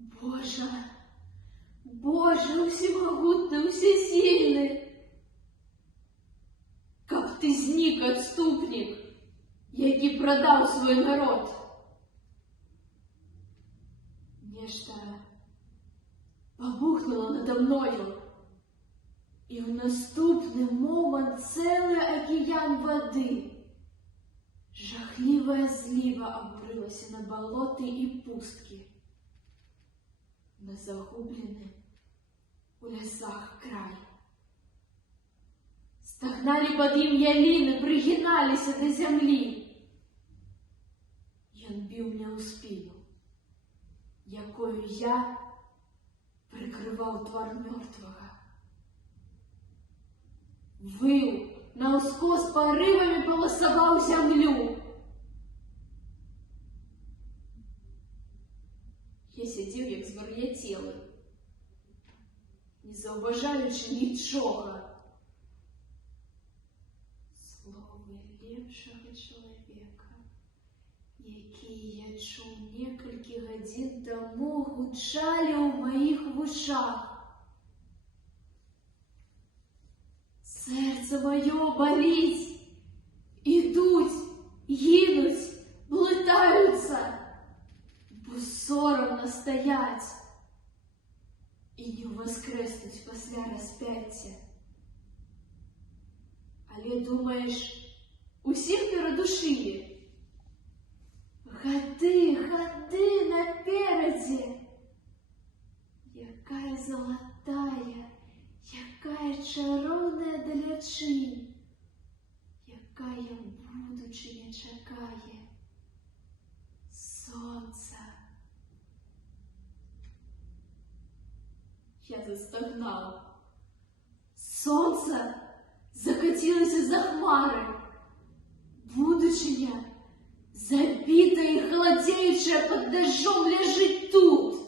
Боже, Боже, всемогутный, всесильный, как ты знік, отступник, який продав свой народ. Нечто побухнуло надо мною, і в наступний момент цілий океан води, жахливая злива обрилася на болоти і пустки, на загублений у лесах край. Стогнали под ім яліни, пригиналися до землі. Ён біў мне ў спину, якою я прикривав твар мертвого. Вил, навскос поривами полосовав землю. Я сидів, як звар'ятілий, не зауважаючи нічого. Слово лепшого чоловіка, який я чув некалькі годин тому, гучали у моїх вушах. Серце моє болить, ідуть, гинуть, блитаються, бо соромно стоять і не воскреснуть після розп'яття. Але думаєш, усіх передушили? Годы, годы напереди. Якая золотая, якая чаровная далечынь, якая будучыня чакае. Сонце. Я застогнал. Сонце закатилось за хмары. Будучыня, забитая и холодеющая под дождем, лежит тут,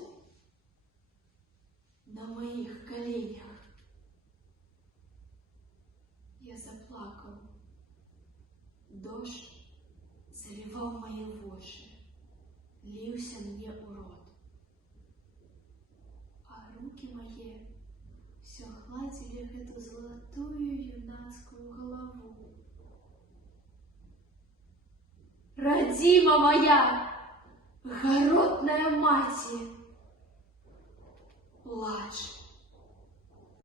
на моих коленях. Я заплакал. Дождь заливал мои воши, лился мне у рот. А руки мои все гладили эту золотую юнацкую голову. Родима моя, горотная мать, плачь.